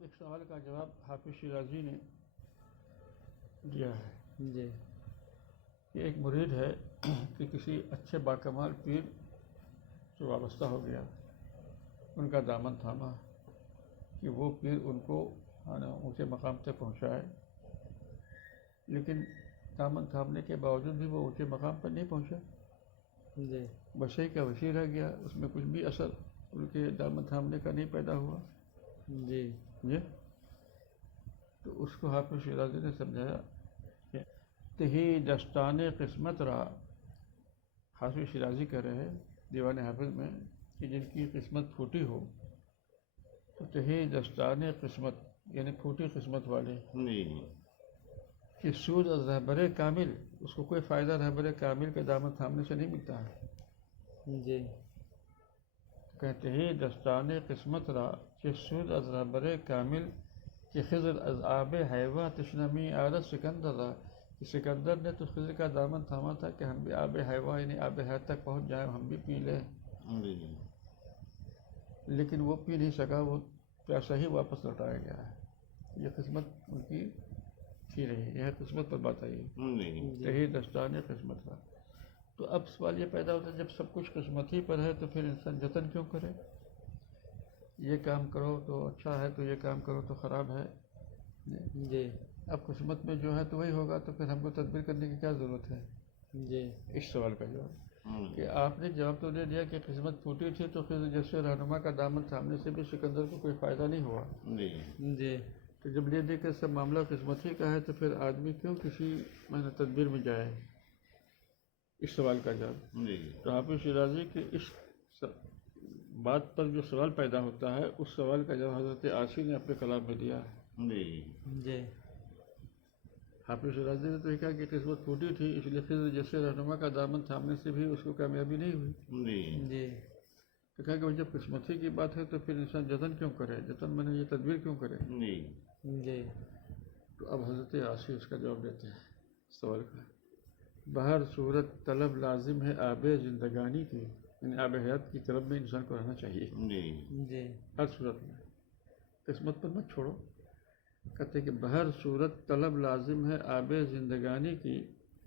اب ایک سوال کا جواب حافظ شیرازی نے دیا ہے جی کہ ایک مرید ہے کہ کسی اچھے باکمال پیر سے وابستہ ہو گیا، ان کا دامن تھاما کہ وہ پیر ان کو اونچے مقام تک پہنچائے، لیکن دامن تھامنے کے باوجود بھی وہ اونچے مقام پر نہیں پہنچا، جی وسیع کا وسیع رہ گیا، اس میں کچھ بھی اثر ان کے دامن تھامنے کا نہیں پیدا ہوا۔ جی تو اس کو حافظ شیرازی نے سمجھایا کہ تہی دستان قسمت را، حافظ شیرازی کہہ رہے ہیں دیوان حافظ میں کہ جن کی قسمت پھوٹی ہو تو تہی دستان قسمت یعنی پھوٹی قسمت والے کہ سود از رہبر کامل، اس کو کوئی فائدہ رہبر کامل کے دامن تھامنے سے نہیں ملتا ہے۔ جی کہتے ہی دستان قسمت را کہ سود از رہبر کامل کہ خضر از آب حیوہ تشنمی آرد سکندر را، کہ سکندر نے تو خضر کا دامن تھاما تھا کہ ہم بھی آب حیوہ یعنی آب حیات تک پہنچ جائیں، ہم بھی پی لیں، لیکن وہ پی نہیں سکا، وہ پیاسا ہی واپس لوٹایا گیا ہے۔ یہ قسمت ان کی تھی رہی، یہ قسمت پر بات آئی یہی دستان قسمت کا۔ تو اب سوال یہ پیدا ہوتا ہے جب سب کچھ قسمت ہی پر ہے تو پھر انسان جتن کیوں کرے؟ یہ کام کرو تو اچھا ہے، تو یہ کام کرو تو خراب ہے۔ جی اب قسمت میں جو ہے تو وہی ہوگا، تو پھر ہم کو تدبیر کرنے کی کیا ضرورت ہے؟ جی اس سوال کا جواب کہ آپ نے جواب تو دے دیا کہ قسمت پھوٹی تھی تو پھر جیسے رہنما کا دامن تھامنے سے بھی سکندر کو کوئی فائدہ نہیں ہوا۔ جی تو جب یہ دیکھ کر سب معاملہ قسمت ہی کا ہے تو پھر آدمی کیوں کسی تدبیر میں جائے؟ اس سوال کا جواب تو حافظ شیرازی کے اس بات پر جو سوال پیدا ہوتا ہے اس سوال کا جواب حضرت عاصی نے اپنے کلام میں دیا ہے۔ جی حافظ شیرازی نے تو یہ کہا کہ قسمت پھوٹی تھی اس لیے خضر جیسے رہنما کا دامن تھامنے سے بھی اس کو کامیابی نہیں ہوئی۔ جی تو کہا کہ جب قسمت ہی کی بات ہے تو پھر انسان جتن کیوں کرے، جتن میں نے یہ تدبیر کیوں کرے؟ جی تو اب حضرت عاصی اس کا جواب دیتے ہیں سوال کا۔ بہر صورت طلب لازم ہے آب زندگانی کی، یعنی آب حیات کی طلب میں انسان کو رہنا چاہیے جی ہر صورت میں، قسمت پر مت چھوڑو۔ کہتے کہ بہر صورت طلب لازم ہے آب زندگانی کی،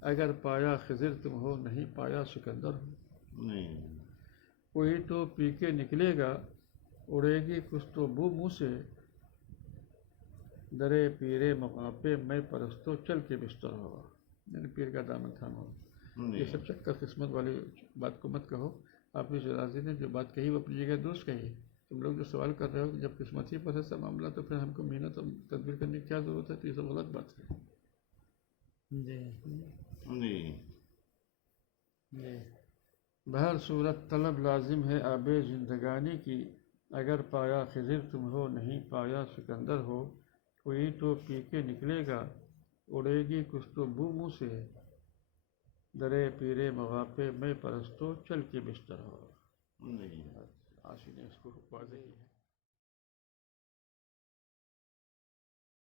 اگر پایا خضر تم ہو نہیں پایا سکندر ہو۔ کوئی تو پی کے نکلے گا اڑے گی کچھ تو بو منہ سے، درے پیرے مغاپے میں پرستو چل کے بستر ہوگا، یعنی پیر کا دامن تھاما ہو۔ یہ سب چکر قسمت والی بات کو مت کہو۔ حافظ شیرازی نے جو بات کہی وہ اپنی جگہ درست کہی۔ تم لوگ جو سوال کر رہے ہو کہ جب قسمت ہی پر ہے سب معاملہ تو پھر ہم کو محنت اور تدبیر کرنے کی کیا ضرورت ہے، تو یہ سب غلط بات ہے۔ جی بہر صورت طلب لازم ہے آب زندگانی کی، اگر پایا خضر تم ہو نہیں پایا سکندر ہو۔ کوئی تو پی کے نکلے گا اڑے گی کچھ تو بو منہ سے، درے پیرے مغاپے میں پرستو چل کے بستر ہو۔ عاصی نے اس کو واضح کی ہے۔